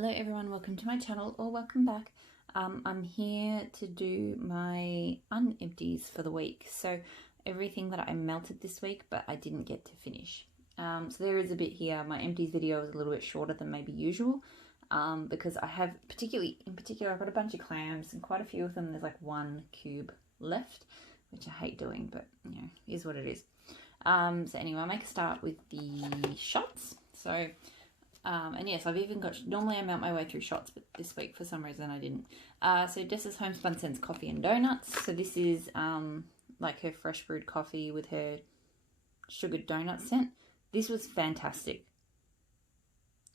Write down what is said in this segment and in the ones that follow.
Hello everyone, welcome to my channel or welcome back. I'm here to do my unempties for the week. So everything that I melted this week but I didn't get to finish. So there is a bit here. My empties video is a little bit shorter than maybe usual because I have in particular I've got a bunch of clams and quite a few of them there's like 1 cube left, which I hate doing, but you know, is what it is. So anyway, I'll make a start with the shots. So and yes, I've even got, normally I melt my way through shots, but this week for some reason I didn't. So Jess's Homespun Scents Coffee and Donuts. So this is like her fresh brewed coffee with her sugared donut scent. This was fantastic.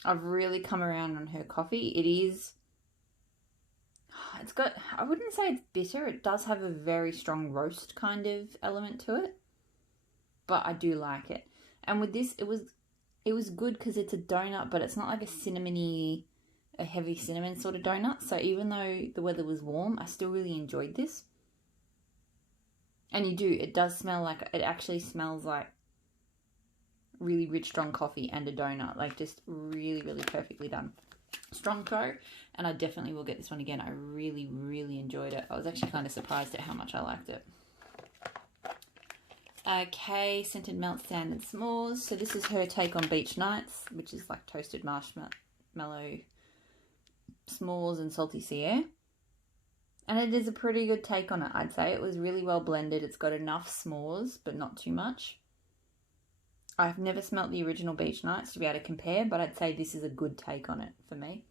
I've really come around on her coffee. It's got, I wouldn't say it's bitter. It does have a very strong roast kind of element to it, but I do like it. And with this, it was good because it's a donut, but it's not like a heavy cinnamon sort of donut. So even though the weather was warm, I still really enjoyed this. And it does smell like, it actually smells like really rich, strong coffee and a donut. Like just really, really perfectly done. Strong throw, and I definitely will get this one again. I really, really enjoyed it. I was actually kind of surprised at how much I liked it. Kay Scented Melt Sand and S'mores. So this is her take on Beach Nights, which is like toasted marshmallow s'mores and salty sea air. And it is a pretty good take on it, I'd say. It was really well blended. It's got enough s'mores, but not too much. I've never smelt the original Beach Nights to be able to compare, but I'd say this is a good take on it for me.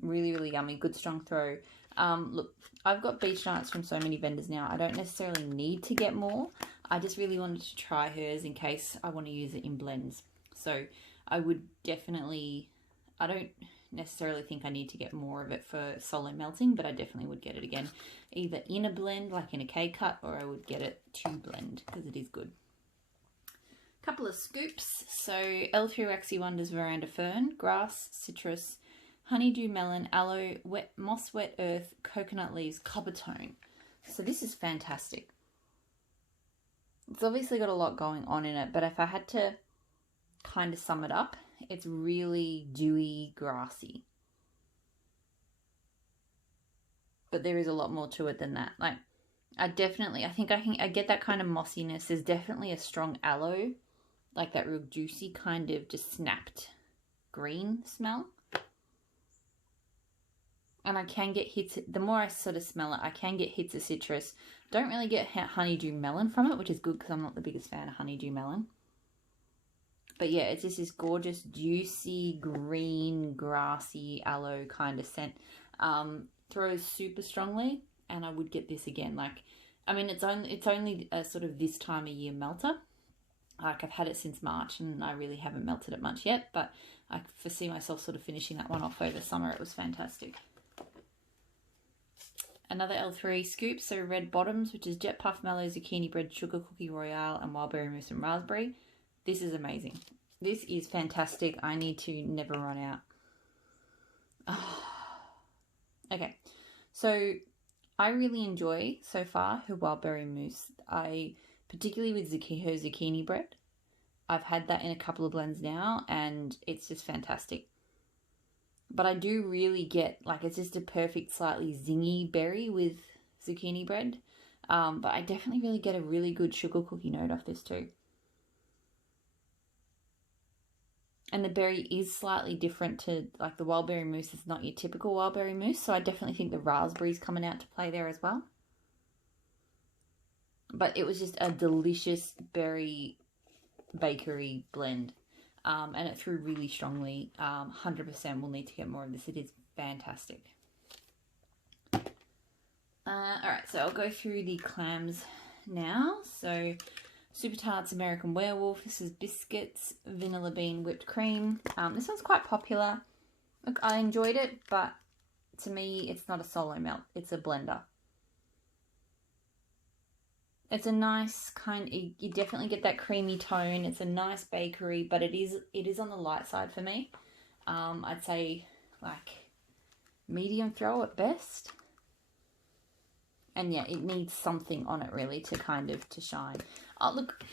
Really, really yummy. Good strong throw. Look, I've got Beach Nights from so many vendors now. I don't necessarily need to get more. I just really wanted to try hers in case I want to use it in blends. So I would definitely, I don't necessarily think I need to get more of it for solo melting, but I definitely would get it again. Either in a blend, like in a K-cut, or I would get it to blend because it is good. Couple of scoops. So L3 Waxy Wonders Veranda Fern, Grass, Citrus, Honeydew Melon, Aloe, Moss Wet Earth, Coconut Leaves, Coppertone. So this is fantastic. It's obviously got a lot going on in it, but if I had to kind of sum it up, it's really dewy, grassy. But there is a lot more to it than that. Like, I think I get that kind of mossiness. There's definitely a strong aloe, like that real juicy kind of just snapped green smell. And I can get hits, the more I sort of smell it, I can get hits of citrus. Don't really get honeydew melon from it, which is good because I'm not the biggest fan of honeydew melon. But yeah, it's just this gorgeous, juicy, green, grassy aloe kind of scent. Throws super strongly, and I would get this again. Like, I mean, it's only a sort of this time of year melter. Like, I've had it since March, and I really haven't melted it much yet, but I foresee myself sort of finishing that one off over summer. It was fantastic. Another L3 scoop, so Red Bottoms, which is Jet Puff Mallow, Zucchini Bread, Sugar Cookie Royale, and Wild Berry Mousse and Raspberry. This is amazing. This is fantastic. I need to never run out. Oh. Okay, so I really enjoy, so far, her Wild Berry Mousse. Particularly with her Zucchini Bread. I've had that in a couple of blends now, and it's just fantastic. But I do really get, like, it's just a perfect, slightly zingy berry with zucchini bread. But I definitely really get a really good sugar cookie note off this too. And the berry is slightly different to, like, the wild berry mousse is not your typical wild berry mousse. So I definitely think the raspberry's coming out to play there as well. But it was just a delicious berry bakery blend. And it threw really strongly. 100% will need to get more of this. It is fantastic. Alright, so I'll go through the clams now. So, Super Tarts American Werewolf. This is biscuits, vanilla bean whipped cream. This one's quite popular. Look, I enjoyed it, but to me, it's not a solo melt. It's a blender. It's a nice kind, you definitely get that creamy tone. It's a nice bakery, but it is on the light side for me. I'd say like medium throw at best. And yeah, it needs something on it really to kind of to shine. Oh, look.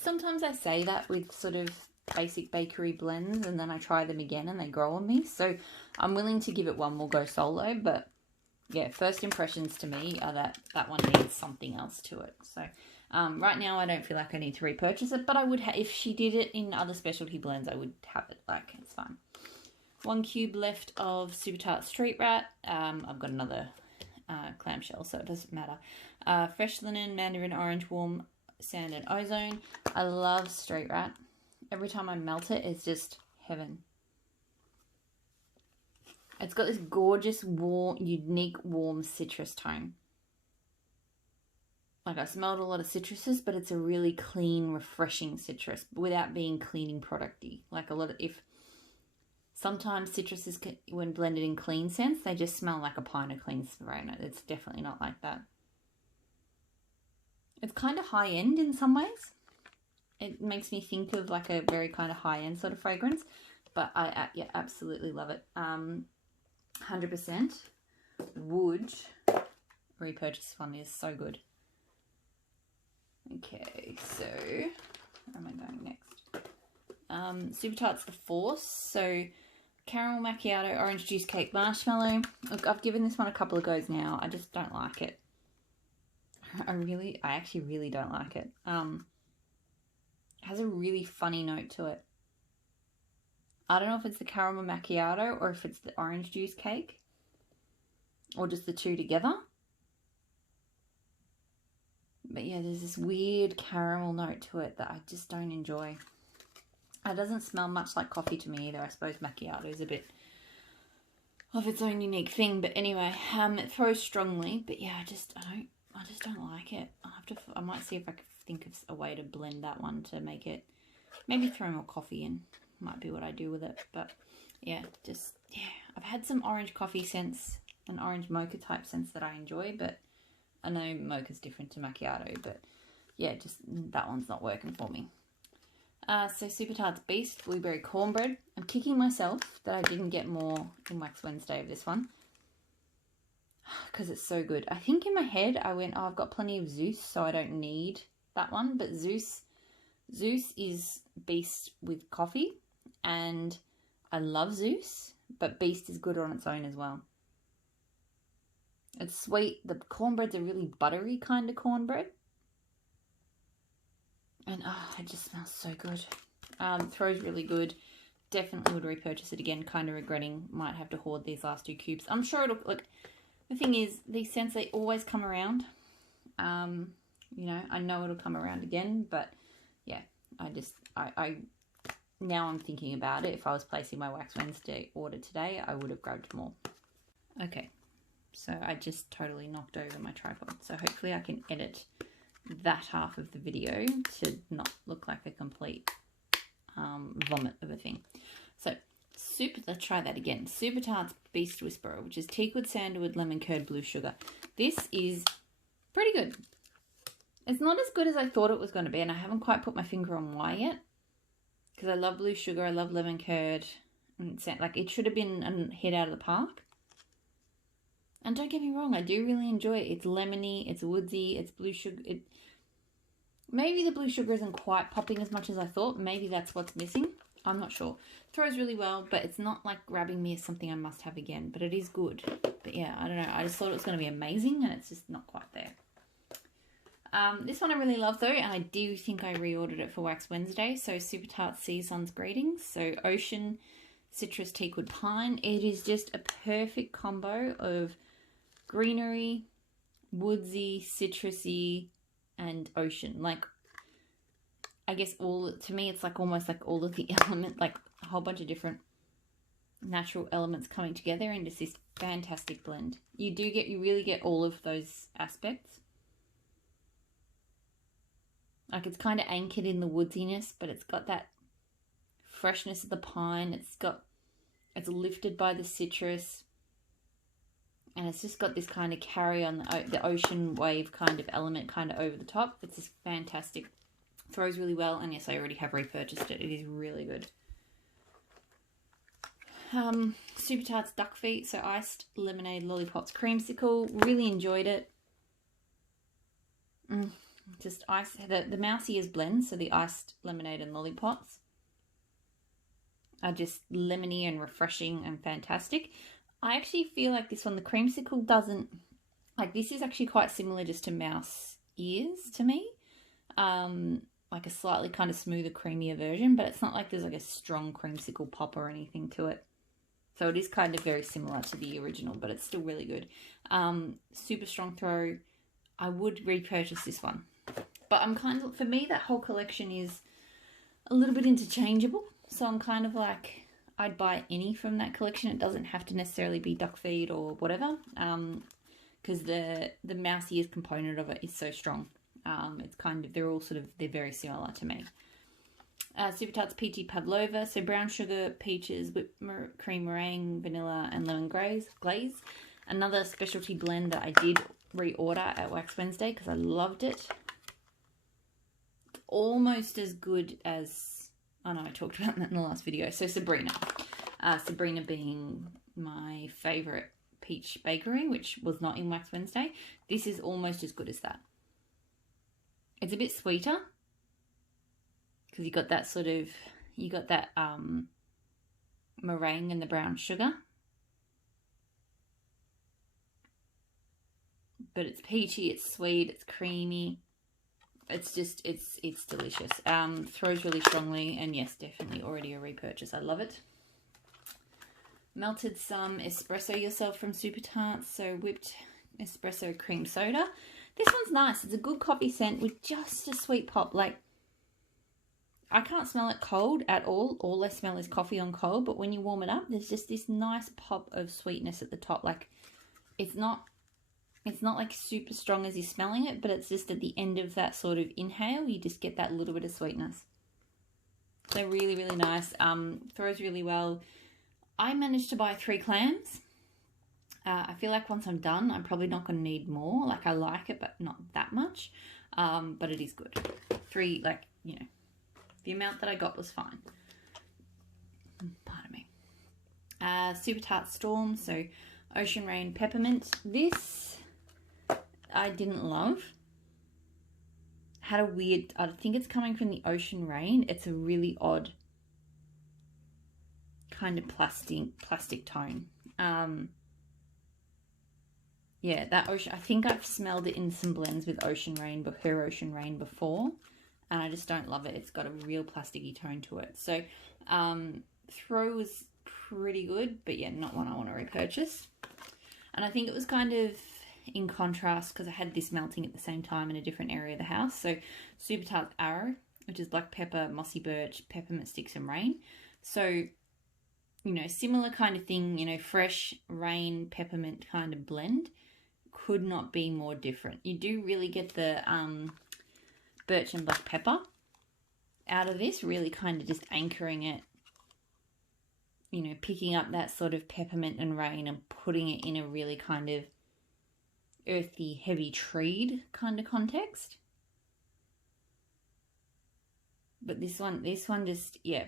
Sometimes I say that with sort of basic bakery blends and then I try them again and they grow on me. So I'm willing to give it one more go solo, but yeah, first impressions to me are that one needs something else to it. So right now I don't feel like I need to repurchase it, but I would if she did it in other specialty blends, I would have it. Like, it's fine. 1 cube left of Super Tart Street Rat. I've got another clamshell, so it doesn't matter. Fresh Linen, Mandarin Orange, Warm Sand and Ozone. I love Street Rat. Every time I melt it, it's just heaven. It's got this gorgeous, warm, unique, warm citrus tone. Like, I smelled a lot of citruses, but it's a really clean, refreshing citrus without being cleaning producty. Like a lot of, sometimes citruses, when blended in clean scents, they just smell like a pint of clean spray. It's definitely not like that. It's kind of high-end in some ways. It makes me think of like a very kind of high-end sort of fragrance, but I yeah, absolutely love it. 100% would repurchase this one. Is so good. Okay, so where am I going next? Super Tart's The Force. So caramel macchiato, orange juice cake, marshmallow. Look, I've given this one a couple of goes now. I just don't like it. I actually really don't like it. It has a really funny note to it. I don't know if it's the caramel macchiato or if it's the orange juice cake or just the two together. But yeah, there's this weird caramel note to it that I just don't enjoy. It doesn't smell much like coffee to me either. I suppose macchiato is a bit of its own unique thing. But anyway, it throws strongly. But yeah, I just don't like it. I might see if I can think of a way to blend that one to make it, maybe throw more coffee in. Might be what I do with it. But yeah, I've had some orange coffee scents and orange mocha type scents that I enjoy, but I know mocha's different to macchiato, but yeah, just that one's not working for me. So Super Tart's Beast Blueberry Cornbread. I'm kicking myself that I didn't get more in Wax Wednesday of this one, because it's so good. I think in my head I went, oh, I've got plenty of Zeus, so I don't need that one. But Zeus is Beast with coffee, and I love Zeus, but Beast is good on its own as well. It's sweet. The cornbread's a really buttery kind of cornbread. And it just smells so good. Throws really good. Definitely would repurchase it again. Kind of regretting might have to hoard these last 2 cubes. I'm sure it'll, like, the thing is, these scents, they always come around. You know, I know it'll come around again, but yeah, I now I'm thinking about it. If I was placing my Wax Wednesday order today, I would have grabbed more. Okay, so I just totally knocked over my tripod. So hopefully I can edit that half of the video to not look like a complete vomit of a thing. So let's try that again. Super Tart's Beast Whisperer, which is teakwood, sandalwood, lemon curd, blue sugar. This is pretty good. It's not as good as I thought it was going to be, and I haven't quite put my finger on why yet. Because I love blue sugar, I love lemon curd. And like, it should have been a hit out of the park. And don't get me wrong, I do really enjoy it. It's lemony, it's woodsy, it's blue sugar. Maybe the blue sugar isn't quite popping as much as I thought. Maybe that's what's missing. I'm not sure. Throws really well, but it's not like grabbing me as something I must have again. But it is good. But yeah, I don't know. I just thought it was going to be amazing, and it's just not quite there. This one I really love though, and I do think I reordered it for Wax Wednesday. So Super Tart Sea Sun's Greetings. So Ocean, Citrus, Teakwood, Pine. It is just a perfect combo of greenery, woodsy, citrusy, and ocean. Like, I guess to me it's like almost like all of the element, like a whole bunch of different natural elements coming together into this fantastic blend. You really get all of those aspects. Like, it's kind of anchored in the woodiness, but it's got that freshness of the pine. It's lifted by the citrus. And it's just got this kind of carry on the ocean wave kind of element kind of over the top. It's just fantastic. Throws really well. And yes, I already have repurchased it. It is really good. Super Tart's Duck Feet. So iced lemonade lollipops creamsicle. Really enjoyed it. Just ice. The mousy is blend. So the iced lemonade and lollipops. are just lemony and refreshing and fantastic. I actually feel like this one, the creamsicle doesn't, like this is actually quite similar just to mouse ears to me. Like a slightly kind of smoother, creamier version, but it's not like there's like a strong creamsicle pop or anything to it. So it is kind of very similar to the original, but it's still really good. Super strong throw. I would repurchase this one. But I'm kind of, for me, that whole collection is a little bit interchangeable. So I'm kind of like, I'd buy any from that collection. It doesn't have to necessarily be duck feed or whatever. Because the mouse ears component of it is so strong. It's kind of, they're very similar to me. Super Tarts Peachy Pavlova. So brown sugar, peaches, whipped cream meringue, vanilla, and lemon glaze. Another specialty blend that I did reorder at Wax Wednesday because I loved it. Almost as good as, oh no, I talked about that in the last video. So Sabrina. Sabrina being my favourite peach bakery, which was not in Wax Wednesday. This is almost as good as that. It's a bit sweeter because you got that meringue and the brown sugar. But it's peachy, it's sweet, it's creamy. It's just, it's delicious. Throws really strongly, and yes, definitely already a repurchase. I love it. Melted some espresso yourself from Super Tarts. So whipped espresso cream soda. This one's nice. It's a good coffee scent with just a sweet pop. Like, I can't smell it cold at all. All I smell is coffee on cold. But when you warm it up, there's just this nice pop of sweetness at the top. Like, it's not like super strong as you're smelling it, but it's just at the end of that sort of inhale, you just get that little bit of sweetness. So really, really nice. Throws really well. I managed to buy 3 clams. I feel like once I'm done, I'm probably not going to need more. Like, I like it, but not that much. But it is good. 3, like, you know, the amount that I got was fine. Pardon me. Super Tart Storm, so Ocean Rain Peppermint. This I didn't love. Had a weird, I think it's coming from the Ocean Rain. It's a really odd kind of plastic tone. Yeah, that ocean, I think I've smelled it in some blends with Ocean Rain, but her Ocean Rain before, and I just don't love it. It's got a real plasticky tone to it. So, throw was pretty good, but yeah, not one I want to repurchase. And I think it was kind of in contrast because I had this melting at the same time in a different area of the house. So, Super Tart Arrow, which is black pepper, mossy birch, peppermint sticks, and rain. So, you know, similar kind of thing, you know, fresh rain, peppermint kind of blend. Could not be more different. You do really get the birch and black pepper out of this, really kind of just anchoring it, you know, picking up that sort of peppermint and rain and putting it in a really kind of earthy, heavy treed kind of context. But this one just, yeah,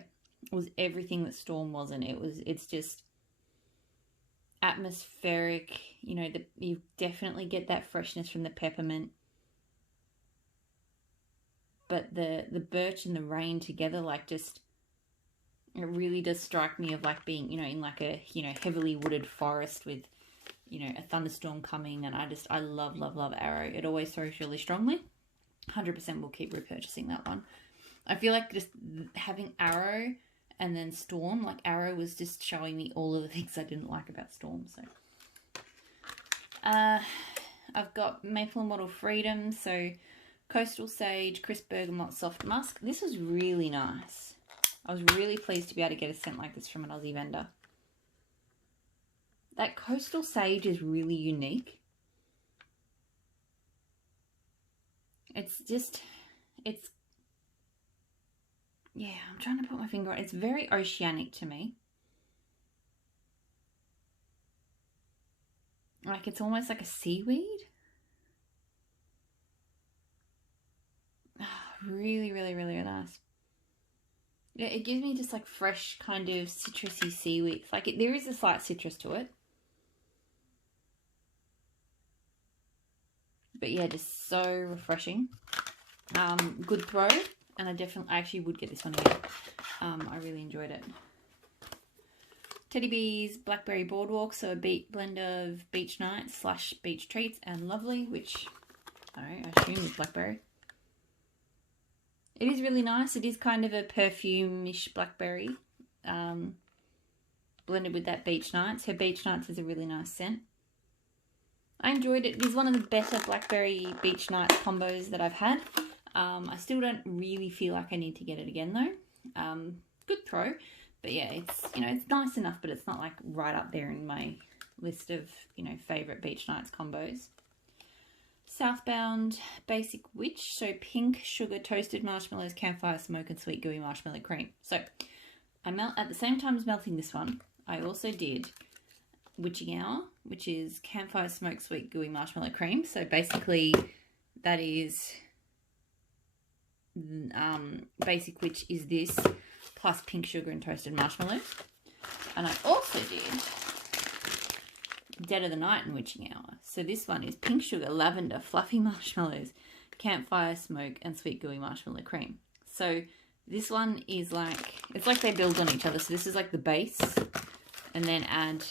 was everything that Storm wasn't. It's just atmospheric, you know, you definitely get that freshness from the peppermint, but the birch and the rain together, like, just, it really does strike me of like being, you know, in like a, you know, heavily wooded forest with, you know, a thunderstorm coming. And I love Arrow. It always throws really strongly. 100% will keep repurchasing that one. I feel like just having Arrow and then Storm, like Arrow was just showing me all of the things I didn't like about Storm. So I've got Maple and Wattle Freedom, so Coastal Sage, Crisp Bergamot, Soft Musk. This was really nice. I was really pleased to be able to get a scent like this from an Aussie vendor. That Coastal Sage is really unique. It's just, it's, yeah, I'm trying to put my finger on it. It's very oceanic to me. Like, it's almost like a seaweed. Oh, really, really, really nice. Yeah, it gives me just like fresh kind of citrusy seaweed. Like, there is a slight citrus to it. But yeah, just so refreshing. Good throw. And I actually would get this one again. I really enjoyed it. Teddy Bees Blackberry Boardwalk, so a blend of beach nights / beach treats and lovely, which I assume is blackberry. It is really nice. It is kind of a perfume-ish blackberry, blended with that beach nights. Her beach nights is a really nice scent. I enjoyed it. It is one of the better blackberry beach nights combos that I've had. I still don't really feel like I need to get it again though. Good throw. But yeah, it's, it's nice enough, but it's not like right up there in my list of, favourite beach nights combos. Southbound Basic Witch, so pink sugar toasted marshmallows, campfire smoke and sweet gooey marshmallow cream. So at the same time as melting this one, I also did Witching Hour, which is campfire smoke sweet gooey marshmallow cream. So basically that is Basic Witch is this plus pink sugar and toasted marshmallows. And I also did Dead of the Night and Witching Hour. So this one is pink sugar, lavender, fluffy marshmallows, campfire smoke and sweet gooey marshmallow cream. So this one is it's like they build on each other. So this is like the base, and then add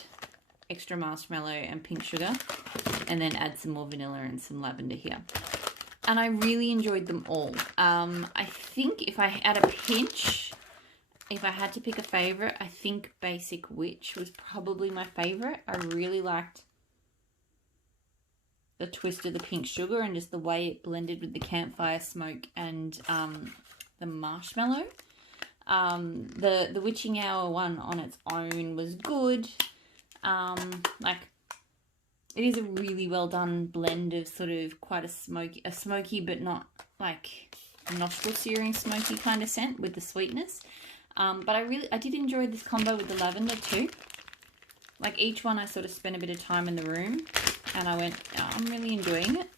extra marshmallow and pink sugar, and then add some more vanilla and some lavender here. And I really enjoyed them all. I think if I add a pinch, if I had to pick a favourite, I think Basic Witch was probably my favourite. I really liked the twist of the pink sugar and just the way it blended with the campfire smoke and the marshmallow. The Witching Hour one on its own was good. It is a really well done blend of sort of quite a smoky but not like nostril searing smoky kind of scent with the sweetness. But I did enjoy this combo with the lavender too. Like each one I sort of spent a bit of time in the room and I went, oh, I'm really enjoying it.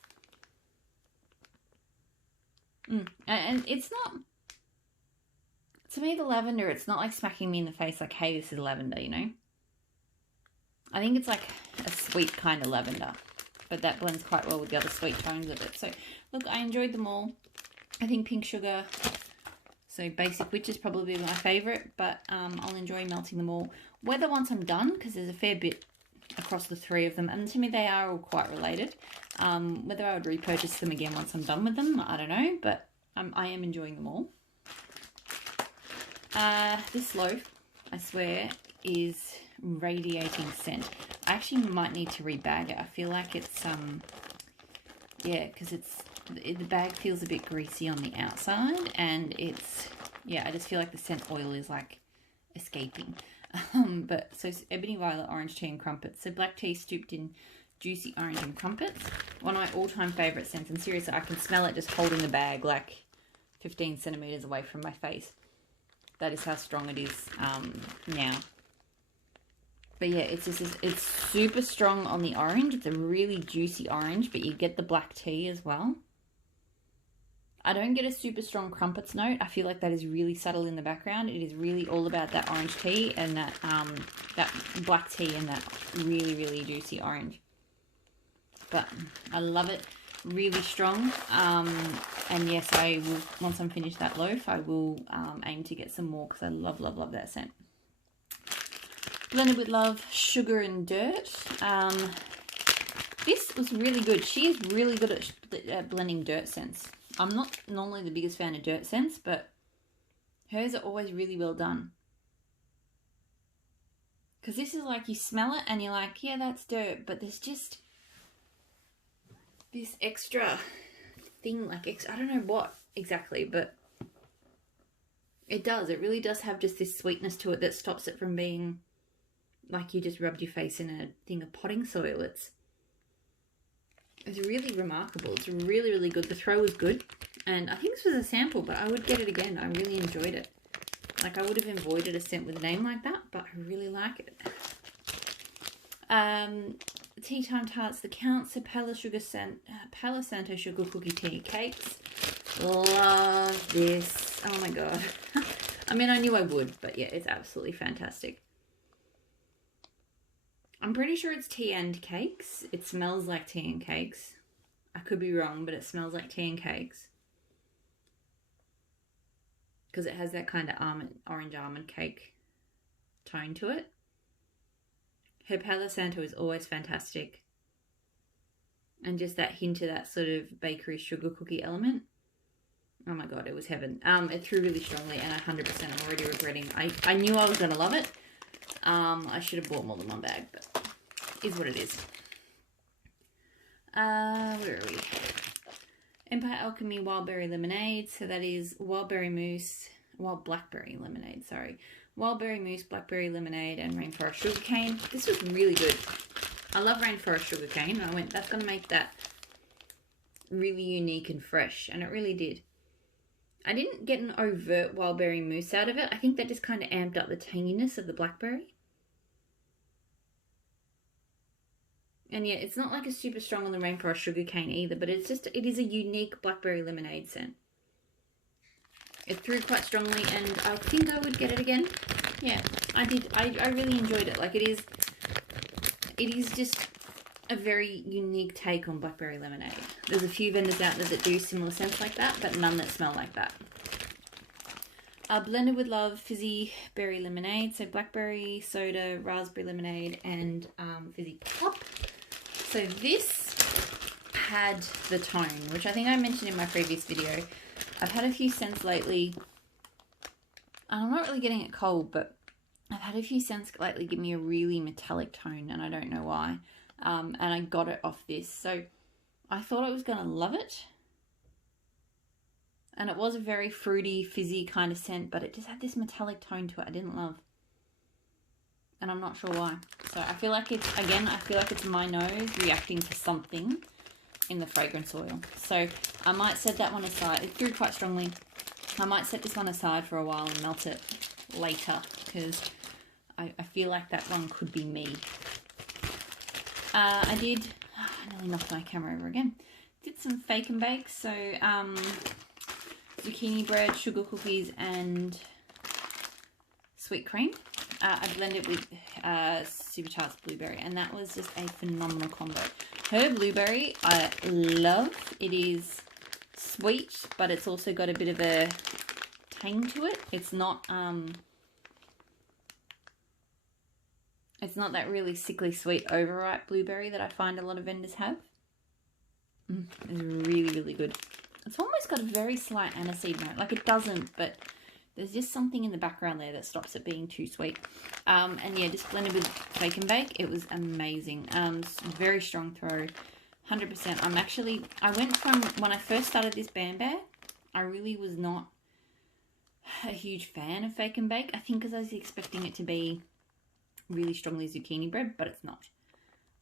And it's not, to me the lavender, it's not like smacking me in the face like, hey, this is lavender, I think it's like a sweet kind of lavender, but that blends quite well with the other sweet tones of it. So look, I enjoyed them all. I think pink sugar, so Basic Witch is probably my favourite, but I'll enjoy melting them all. Whether once I'm done, because there's a fair bit across the three of them, and to me they are all quite related. Whether I would repurchase them again once I'm done with them, I don't know, but I am enjoying them all. This loaf, I swear, is radiating scent. I actually might need to rebag it. I feel like it's because the bag feels a bit greasy on the outside, and I just feel like the scent oil is like escaping. But so it's Ebony Violet Orange Tea and Crumpets. So black tea steeped in juicy orange and crumpets. One of my all-time favourite scents, and seriously, I can smell it just holding the bag like 15 centimetres away from my face. That is how strong it is now. But yeah, it's super strong on the orange. It's a really juicy orange, but you get the black tea as well. I don't get a super strong crumpets note. I feel like that is really subtle in the background. It is really all about that orange tea and that black tea and that really, really juicy orange. But I love it. Really strong. And yes, I will, once I'm finished that loaf, I will aim to get some more because I love, love, love that scent. Blended with Love, Sugar and Dirt. This was really good. She is really good at blending dirt scents. I'm not normally the biggest fan of dirt scents, but hers are always really well done. Because this is like, you smell it and you're like, yeah, that's dirt, but there's just this extra thing, like, I don't know what exactly, but it really does have just this sweetness to it that stops it from being like you just rubbed your face in a thing of potting soil. It's really remarkable. It's really, really good. The throw was good. And I think this was a sample, but I would get it again. I really enjoyed it. Like, I would have avoided a scent with a name like that, but I really like it. Tea Time Tarts, the Count, so Palo Santo Sugar Cookie Tea Cakes. Love this. Oh my god. I mean, I knew I would, but yeah, it's absolutely fantastic. I'm pretty sure it's tea and cakes. It smells like tea and cakes. I could be wrong, but it smells like tea and cakes. Because it has that kind of orange almond cake tone to it. Her Palo Santo is always fantastic. And just that hint of that sort of bakery sugar cookie element. Oh my god, it was heaven. It threw really strongly, and 100% I'm already regretting. I knew I was going to love it. I should have bought more than one bag, but is what it is. Where are we? Empire Alchemy Wildberry Lemonade. So that is Wildberry Mousse, Wild Blackberry Lemonade, sorry. Wildberry Mousse, Blackberry Lemonade, and Rainforest Sugarcane. This was really good. I love Rainforest Sugarcane, and I went, that's going to make that really unique and fresh, and it really did. I didn't get an overt Wildberry Mousse out of it. I think that just kind of amped up the tanginess of the blackberry. And yeah, it's not like a super strong on the Rainforest Sugarcane either, but it is a unique blackberry lemonade scent. It threw quite strongly, and I think I would get it again. Yeah, I did. I really enjoyed it. Like, it is just a very unique take on blackberry lemonade. There's a few vendors out there that do similar scents like that, but none that smell like that. Blended with Love Fizzy Berry Lemonade. So blackberry, soda, raspberry lemonade, and fizzy pop. So this had the tone, which I think I mentioned in my previous video. I've had a few scents lately. I'm not really getting it cold, but I've had a few scents lately give me a really metallic tone, and I don't know why. And I got it off this. So I thought I was going to love it. And it was a very fruity, fizzy kind of scent, but it just had this metallic tone to it I didn't love. And I'm not sure why. So I feel like it's my nose reacting to something in the fragrance oil. So I might set that one aside. It threw quite strongly. I might set this one aside for a while and melt it later, because I feel like that one could be me. I nearly knocked my camera over again. Did some fake and bake. So zucchini bread, sugar cookies, and sweet cream. I blended with supercharged blueberry, and that was just a phenomenal combo. Her blueberry I love. It is sweet, but it's also got a bit of a tang to it. It's not that really sickly sweet overripe blueberry that I find a lot of vendors have. It's really, really good. It's almost got a very slight aniseed note. Like, it doesn't, but there's just something in the background there that stops it being too sweet. And yeah, just blended with bake and bake. It was amazing. Very strong throw. 100%. I went from, when I first started this Bambear, I really was not a huge fan of fake and bake. I think because I was expecting it to be really strongly zucchini bread, but it's not.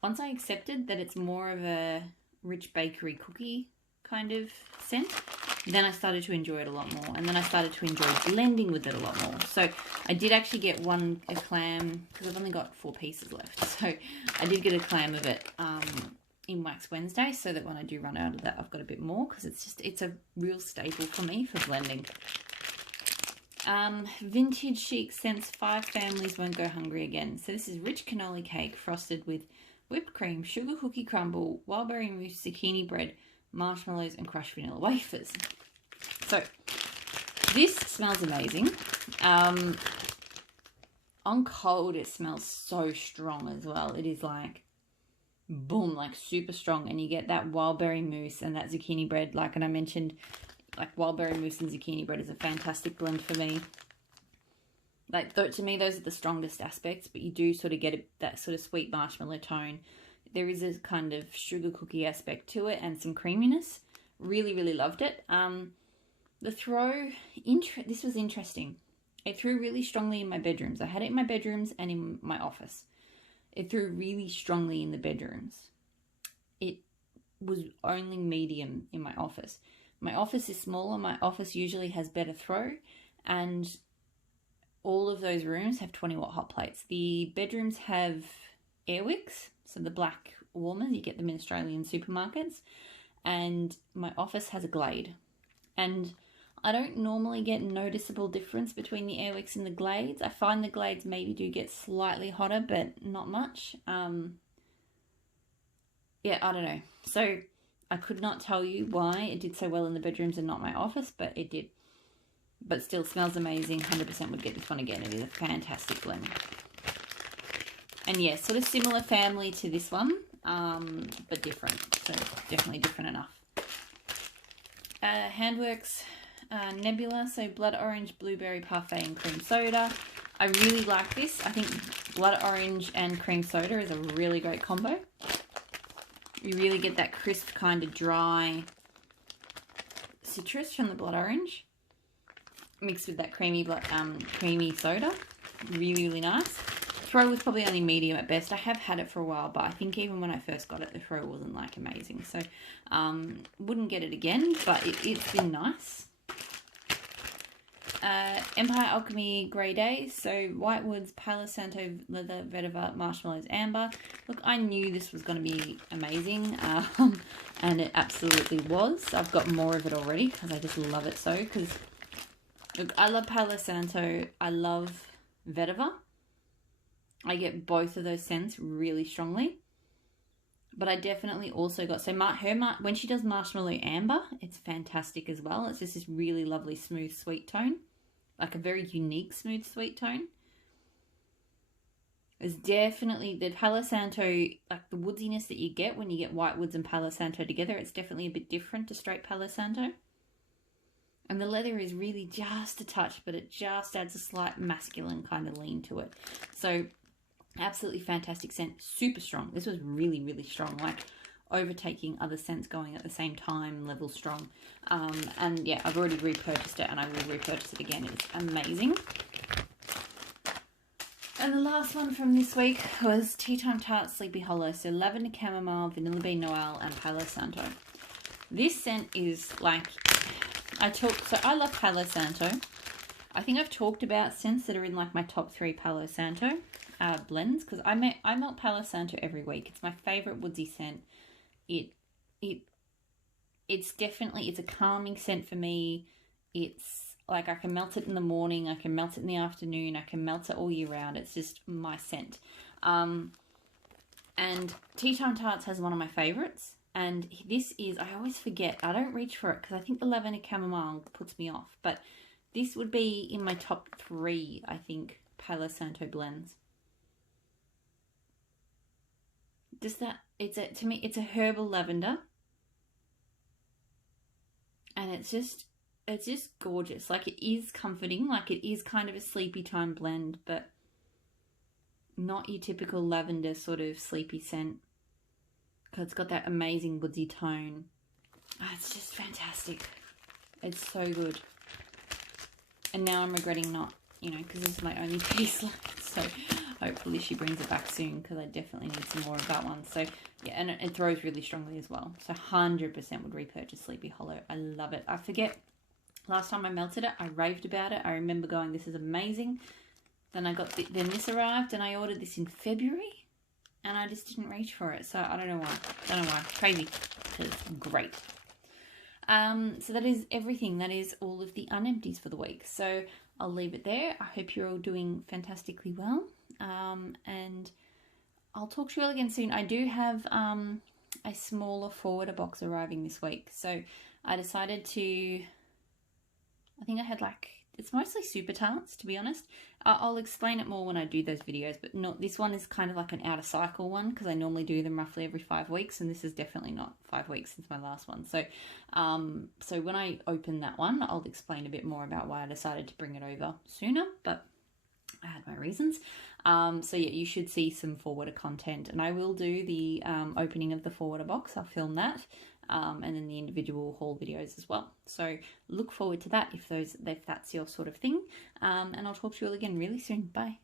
Once I accepted that it's more of a rich bakery cookie kind of scent, then I started to enjoy it a lot more, and then I started to enjoy blending with it a lot more. So I did actually get a clam, because I've only got 4 pieces left, so I did get a clam of it in Wax Wednesday, so that when I do run out of that, I've got a bit more, because it's a real staple for me for blending. Vintage Chic Scents 5 Families Won't Go Hungry Again. So this is rich cannoli cake frosted with whipped cream, sugar cookie crumble, wildberry mousse, zucchini bread, marshmallows, and crushed vanilla wafers. So this smells amazing. On cold, it smells so strong as well. It is like boom, like super strong, and you get that wildberry mousse and that zucchini bread. Like, and I mentioned, like, wildberry mousse and zucchini bread is a fantastic blend for me. Like, to me, those are the strongest aspects, but you do sort of get that sort of sweet marshmallow tone. There is a kind of sugar cookie aspect to it and some creaminess. Really, really loved it. The throw, this was interesting. It threw really strongly in my bedrooms. I had it in my bedrooms and in my office. It threw really strongly in the bedrooms. It was only medium in my office. My office is smaller. My office usually has better throw, and all of those rooms have 20-watt hot plates. The bedrooms have air wicks, so the black warmers, you get them in Australian supermarkets, and my office has a Glade. And I don't normally get noticeable difference between the air wicks and the Glades. I find the Glades maybe do get slightly hotter, but not much. Yeah, I don't know. So I could not tell you why it did so well in the bedrooms and not my office, but it did. But still smells amazing. 100% would get this one again. It is a fantastic blend. And yeah, sort of similar family to this one, but different. So definitely different enough. Handworks Nebula, so blood orange, blueberry parfait, and cream soda. I really like this. I think blood orange and cream soda is a really great combo. You really get that crisp, kind of dry citrus from the blood orange mixed with that creamy soda. Really, really nice. Throw was probably only medium at best. I have had it for a while, but I think even when I first got it, the throw wasn't like amazing. So wouldn't get it again, but it's been nice. Empire Alchemy Grey Day. So Whitewoods, Palo Santo, Leather, Vetiver, Marshmallows, Amber. Look, I knew this was going to be amazing, and it absolutely was. I've got more of it already because I just love it so. Because look, I love Palo Santo. I love Vetiver. I get both of those scents really strongly. But I definitely also got, so when she does Marshmallow Amber, it's fantastic as well. It's just this really lovely, smooth, sweet tone. Like a very unique, smooth, sweet tone. There's definitely, the Palo Santo, like the woodiness that you get when you get Whitewoods and Palo Santo together, it's definitely a bit different to straight Palo Santo. And the leather is really just a touch, but it just adds a slight masculine kind of lean to it. So absolutely fantastic scent, super strong. This was really, really strong, like overtaking other scents going at the same time, level strong. And yeah, I've already repurchased it and I will repurchase it again. It's amazing. And the last one from this week was Tea Time Tart Sleepy Hollow. So lavender chamomile, vanilla bean noel, and Palo Santo. This scent is like, so I love Palo Santo. I think I've talked about scents that are in like my top 3 Palo Santo blends, because I melt Palo Santo every week. It's my favorite woodsy scent. It's definitely, it's a calming scent for me. It's like I can melt it in the morning, I can melt it in the afternoon, I can melt it all year round. It's just my scent. And Tea Time Tarts has one of my favorites. And this is, I always forget, I don't reach for it because I think the lavender chamomile puts me off. But this would be in my top 3, I think, Palo Santo blends. To me, it's a herbal lavender. And it's just gorgeous. Like, it is comforting. Like, it is kind of a sleepy time blend, but not your typical lavender sort of sleepy scent. Because it's got that amazing woodsy tone. Oh, it's just fantastic. It's so good. And now I'm regretting not, because this is my only piece left. So hopefully she brings it back soon, because I definitely need some more of that one. So yeah, and it throws really strongly as well. So 100% would repurchase Sleepy Hollow. I love it. I forget, last time I melted it, I raved about it. I remember going, this is amazing. Then then this arrived, and I ordered this in February, and I just didn't reach for it. So I don't know why. Crazy. It's great. So that is everything. That is all of the unempties for the week. So I'll leave it there. I hope you're all doing fantastically well. And I'll talk to you all again soon. I do have a smaller forwarder box arriving this week. So I decided to, I think I had it's mostly super tarts, to be honest. I'll explain it more when I do those videos, but this one is kind of like an out of cycle one, because I normally do them roughly every 5 weeks, and this is definitely not 5 weeks since my last one. So so when I open that one, I'll explain a bit more about why I decided to bring it over sooner, but I had my reasons. So yeah, you should see some forwarder content, and I will do the opening of the forwarder box. I'll film that. And then the individual haul videos as well. So look forward to that if that's your sort of thing. And I'll talk to you all again really soon. Bye.